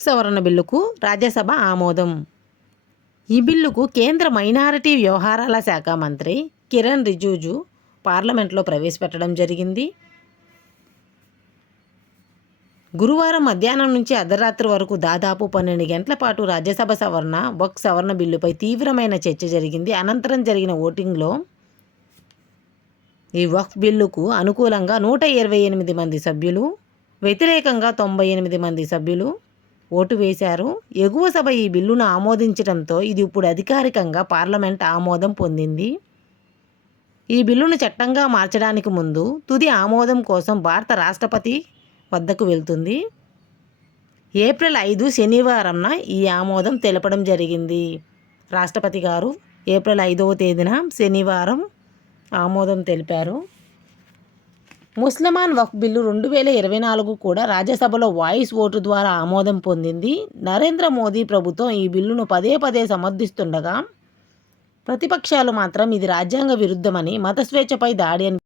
సవరణ బిల్లుకు రాజ్యసభ ఆమోదం. ఈ బిల్లుకు కేంద్ర మైనారిటీ వ్యవహారాల శాఖ మంత్రి కిరణ్ రిజుజు పార్లమెంట్లో ప్రవేశపెట్టడం జరిగింది. గురువారం మధ్యాహ్నం నుంచి అర్ధరాత్రి వరకు దాదాపు పన్నెండు గంటల పాటు రాజ్యసభ సవరణ వక్ సవరణ బిల్లుపై తీవ్రమైన చర్చ జరిగింది. అనంతరం జరిగిన ఓటింగ్లో ఈ వక్ఫ్ బిల్లుకు అనుకూలంగా నూట ఇరవై ఎనిమిది మంది సభ్యులు వ్యతిరేకంగా తొంభై ఎనిమిది మంది సభ్యులు ఓటు వేశారు. ఎగువ సభ ఈ బిల్లును ఆమోదించడంతో ఇది ఇప్పుడు అధికారికంగా పార్లమెంట్ ఆమోదం పొందింది. ఈ బిల్లును చట్టంగా మార్చడానికి ముందు తుది ఆమోదం కోసం భారత రాష్ట్రపతి వద్దకు వెళ్తుంది. ఏప్రిల్ ఐదు శనివారంన ఈ ఆమోదం తెలపడం జరిగింది. రాష్ట్రపతి గారు ఏప్రిల్ ఐదవ తేదీన శనివారం ఆమోదం తెలిపారు. ముస్లిమాన్ వక్ఫ్ బిల్లు రెండు వేల ఇరవై నాలుగు కూడా రాజ్యసభలో వాయిస్ ఓటు ద్వారా ఆమోదం పొందింది. నరేంద్ర మోదీ ప్రభుత్వం ఈ బిల్లును పదే పదే సమర్థిస్తుండగా ప్రతిపక్షాలు మాత్రం ఇది రాజ్యాంగ విరుద్ధమని మత స్వేచ్ఛపై దాడి అని